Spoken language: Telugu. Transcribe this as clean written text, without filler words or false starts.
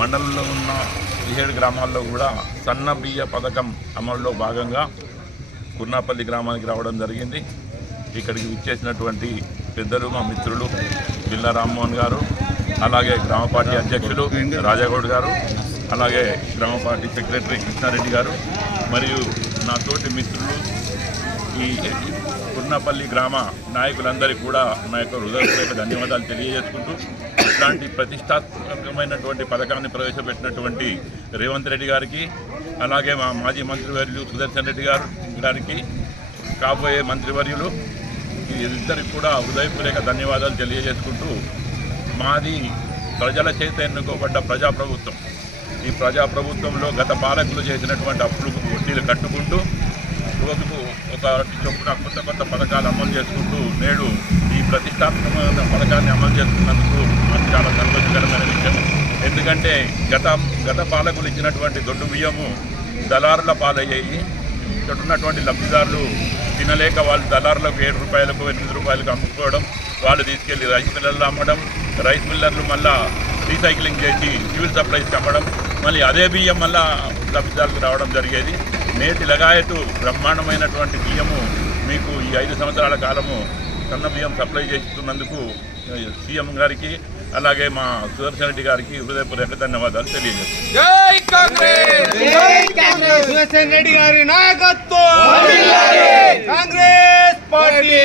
మండలంలో ఉన్న 17 గ్రామాల్లో కూడా సన్న బియ్య పథకం అమలులో భాగంగా కుర్నాపల్లి గ్రామానికి రావడం జరిగింది. ఇక్కడికి విచ్చేసినటువంటి పెద్దలు మా మిత్రులు బిల్లా రామ్మోహన్ గారు, అలాగే గ్రామ పార్టీ అధ్యక్షులు రాజాగౌడ్ గారు, అలాగే గ్రామ పార్టీ సెక్రటరీ కృష్ణారెడ్డి గారు మరియు నా తోటి మిత్రులు ఈ కుర్నాపల్లి గ్రామ నాయకులందరికీ కూడా నా యొక్క హృదయపూర్వక ధన్యవాదాలు తెలియజేసుకుంటూ ఇట్లాంటి ప్రతిష్టాత్మకమైనటువంటి పథకాన్ని ప్రవేశపెట్టినటువంటి రేవంత్ రెడ్డి గారికి, అలాగే మా మాజీ మంత్రివర్యులు సుదర్శన్ రెడ్డి గారికి, కాబోయే మంత్రివర్యులు ఇద్దరికి కూడా హృదయపూర్వక ధన్యవాదాలు తెలియజేసుకుంటూ మాది ప్రజల చేత ఎన్నుకోబడ్డ ప్రజాప్రభుత్వం. ఈ ప్రజాప్రభుత్వంలో గత పాలకులు చేసినటువంటి అప్పులు వడ్డీలు కట్టుకుంటూ రోజుకు ఒక చొప్పున కొత్త పథకాలు అమలు చేసుకుంటూ నేడు ఈ ప్రతిష్టాత్మకమైన పథకాన్ని అమలు చేస్తున్నందుకు మాకు చాలా సంతోషకరమైన విషయం. ఎందుకంటే గత పాలకులు ఇచ్చినటువంటి దొడ్డు బియ్యము దళారుల పాలయ్యాయి. ఇక్కడ ఉన్నటువంటి లబ్ధిదారులు తినలేక వాళ్ళు దళారులకు 7 రూపాయలకు 8 రూపాయలకు అమ్ముకోవడం, వాళ్ళు తీసుకెళ్లి రైస్ మిల్లర్లు అమ్మడం, రైస్ మిల్లర్లు మళ్ళా రీసైక్లింగ్ చేసి సివిల్ సప్లైస్కి అమ్మడం, మళ్ళీ అదే బియ్యం మళ్ళా లబ్ధిదారులకు రావడం జరిగేది. నేటి లగాయతు బ్రహ్మాండమైనటువంటి బియ్యము మీకు ఈ 5 సంవత్సరాల కాలము సన్న బియ్యం సప్లై చేస్తున్నందుకు సీఎం గారికి, అలాగే మా సుదర్శన్ రెడ్డి గారికి హృదయపూర్వక ధన్యవాదాలు తెలియజేస్తున్నాను. జై కాంగ్రెస్, జై కాంగ్రెస్. సుదర్శన్ రెడ్డి గారి నాయకత్వం, కాంగ్రెస్ పార్టీ.